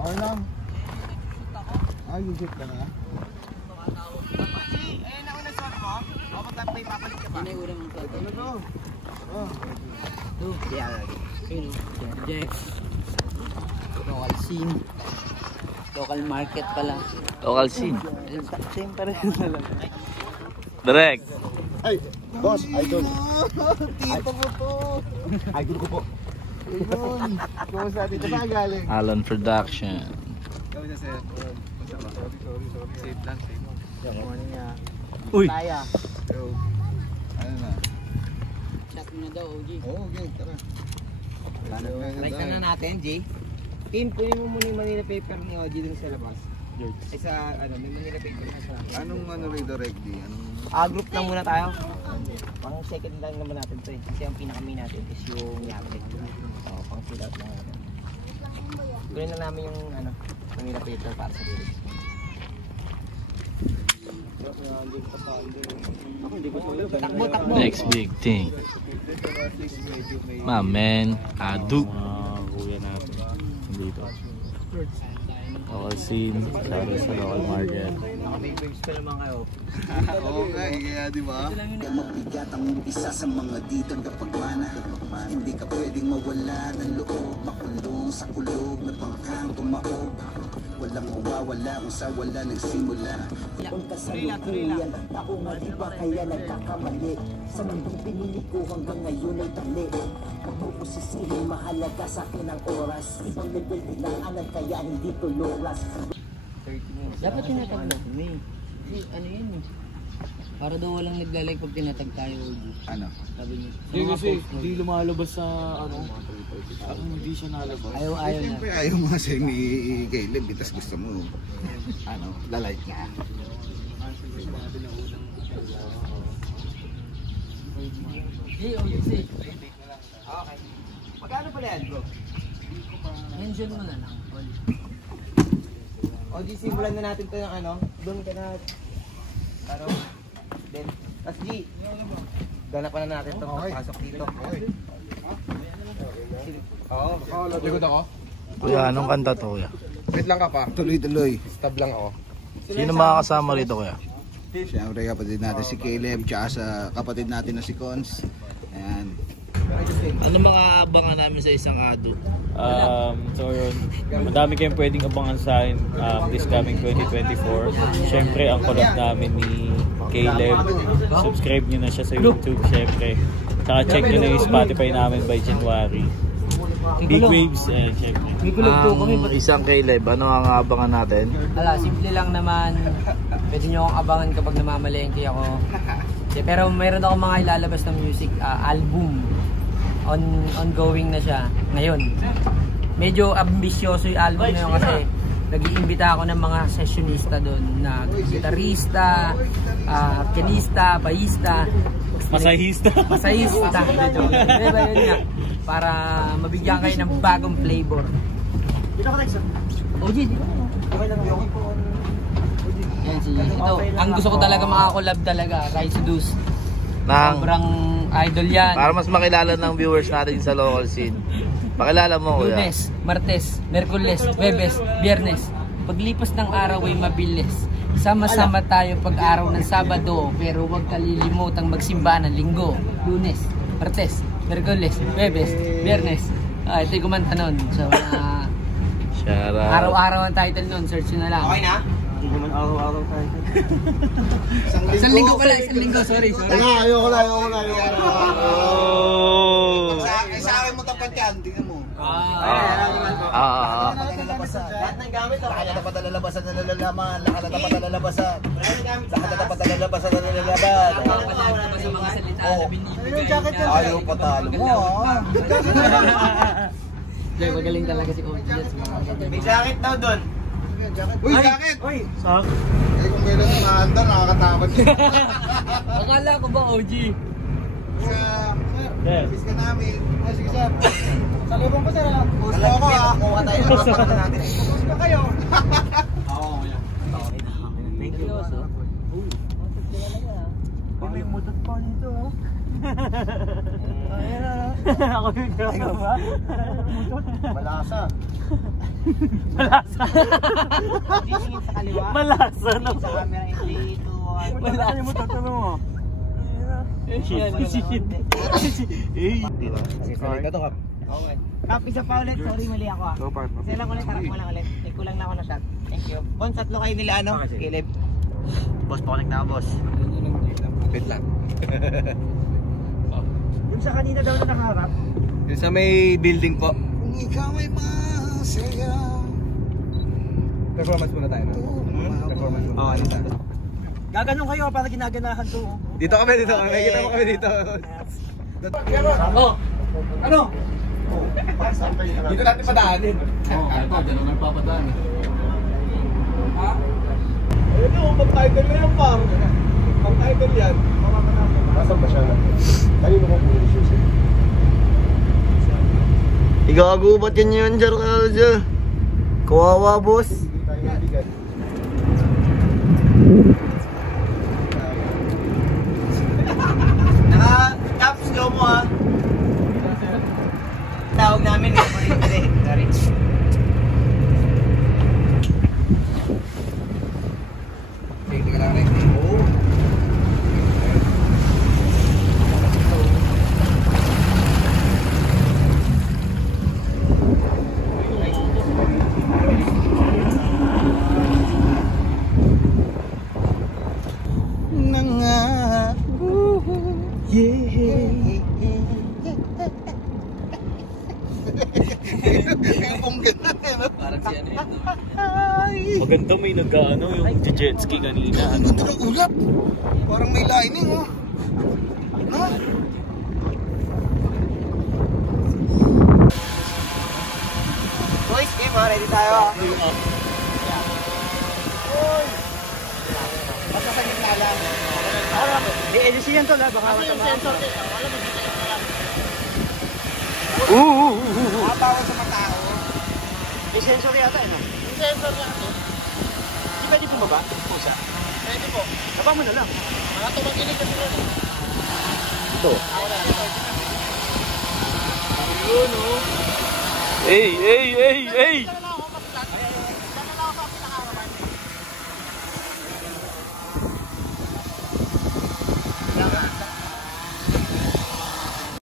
Okay lang. Ay, gigit ka na. Ayun ako na suot mo. O, magkakabay, papalit ka pa. Yun ay ulam ng suot. Ano to? Yeah. Jeff. Local scene. Local market pala. Local scene. Same pa rin na lang. Direct. Ay, boss, idol. Tipo mo to. Idol ko po. Ayun. Kumusta dito saan galing? Alon Production. Kumusta sir? Safe lang, safe. Good morning nga. Uy. Taya. Yo. Ano na? Chat mo na daw, OG. Oo, okay, tara. Like na natin, G. Team, kunin mo muna yung Manila paper ni OG dun sa labas. Ay sa, ano, may Manila paper na sa labas. Anong ano rito, Regdy? Anong... Group lang muna tayo. Pang second lang naman natin to eh. Kasi ang pinaka-main natin is yung yate. So, pang fill out lang natin. Kunin lang namin yung, ano, Manila paper para sa lyrics. Takbo. Next big thing. My man, Adu. Kuya natin. Dito. Local scene. Sabi sa local market. May waves pa naman kayo. Oo nga, kaya di ba? Mabigat ang isa sa mga dito na pagmana. Hindi ka pwedeng mawala ng loob. Makulong sa kulog na pangkang tumaob. Walang mawawala kung sa wala nagsimula. Kung kasalukuyan, ako nga di ba kaya nagkakamali. Sa mundong pinili ko hanggang ngayon ay tali. Kapupusisihin mahalaga sa akin ang oras. Ibang level inaanan kaya hindi tuloras. Dapat tinatag na. Ano yun eh. Para daw walang naglalike pag tinatag tayo. Ano? Sabi niyo. Hindi kasi hindi lumalabas sa ano. Hindi siya nalabas. Ayaw na. Siyempre ayaw mo kasi ni Caleb, itas gusto mo. Ano, lalike niya. Okay. Magkano pala yan, bro? Mention mo na lang. O, di simulan na natin ito yung ano. Doon ka na. Ano? Then, tas G. Ganapan na natin ito. Pasok dito. Oo, likod ako. Kuya, anong kanta to kuya? Wait lang ka pa. Tuloy-tuloy. Stab lang ako. Sino makakasama rito kuya? Siyempre kapatid natin si Caleb, tsaka sa kapatid natin na si Cons. Ayan. Ano mga abangan namin sa isang Adu? So yun, madami kayong pwedeng abangan sa akin this coming 2024. Siyempre ang collab namin ni Caleb. Subscribe nyo na siya sa YouTube siyempre. Tsaka check nyo na yung Spotify namin by January. Big Waves, siyempre. Isang Caleb, ano ang abangan natin? Ala, simple lang naman. Pwede nyo akong abangan kapag namamalengke ako. Pero mayroon akong mga ilalabas ng music album. Ongoing na siya ngayon. Medyo ambisyoso yung album na yun kasi nag-iimbita ako ng mga sessionista doon na gitarista, pianista, bassista, Masahista. Diba yun nga? Para mabigyan kayo ng bagong flavor. OG, di ba? Yan si ito. Ang gusto ko talaga makakolab talaga, Rise Seduce. Sobrang idol yan. Para mas makilala ng viewers natin sa local scene. Pakilala mo kuya. Lunes, Martes, Merkules, Huwebes, Biyernes. Paglipas ng araw ay mabilis. Sama-sama tayo pag-araw ng Sabado, pero huwag kalilimutang magsimba ng Linggo. Lunes, Martes, Merkules, Huwebes, Biyernes. Ito yung kumanta nun. So, araw-araw ang title nun. Search nyo na lang. Okay na? Hindi naman araw-araw title. Isang linggo pala, sorry. Ayoko na. Sa akin mo tapat yan, tingnan mo. Lahat ng gamit, lahat na dapat nalalabasan na nalalaman, lahat na dapat nalalabasan. Lahat na dapat nalalabasan na nalalaban. Sa mga salita na binibigay na. Ayaw patalo mo. Magaling talaga si Coach Jets. May jacket daw doon. Uy, jacket! Uy! Sakit? Eh kung kailan umaandar, nakakatakot. Akala ko ba OG? Sir, bis ka namin. Ay, sige sir. Salubong ko sir. Gusto ako ha. Kuha tayo. Gusto natin. Gusto kayo. Oo. Thank you. May mutot pa nito. Ayan na. Ako yung gano'n ba? Malasa. Malasa. Tingin sa kaliwa. Malasa na. Sa camera, hindi ito. Malasa mo tatanong mo. Shit. Sorry ka to, Kap. Okay. Kap, isa pa ulit. Sorry, mali ako ah. Isa lang ulit, harap mo lang ulit. May kulang na ako na shot. Thank you. Bon, tatlo kayo nila ano? Caleb. Boss, pa-connect na ako, boss. Wait lang. Yung sa kanina daw na nakaharap. Yung sa may building po. Kung ikaw ay masaya. Performance muna tayo, no? Performance muna. Oo, dito. Gaganong kayo para ginaganahan to. Dito kami. May kita mo kami dito. Oh! Ano? Dito natin padaanin. Ayun yung pag-title na yan, par. Pag-title yan. Nasaan ba siya? Kanino mo po yung susi? Igagubat yan yun, Jar Kalja. Kawawa, boss. Naka-top slow mo ah. Tawag namin eh. Sorry. Tingnan ka lang rin. Oo. Maganda may nag-ano yung jet ski kanina. Ang ganda ng ulap. Parang may lining, oh. Ha? Boys, game ha. Ready tayo ah. Basta sa gitna lang. Di edisi yan to lang. Baka yung sensor din. Mabawa sa matao. May sensor yata eh no? May sensor yata. Di pwede bumaba? Pusa? Pwede po. Baba mo na lang. Mga tumagilig kasi yan eh. Ito. Ako na. Ayun oh. Hey!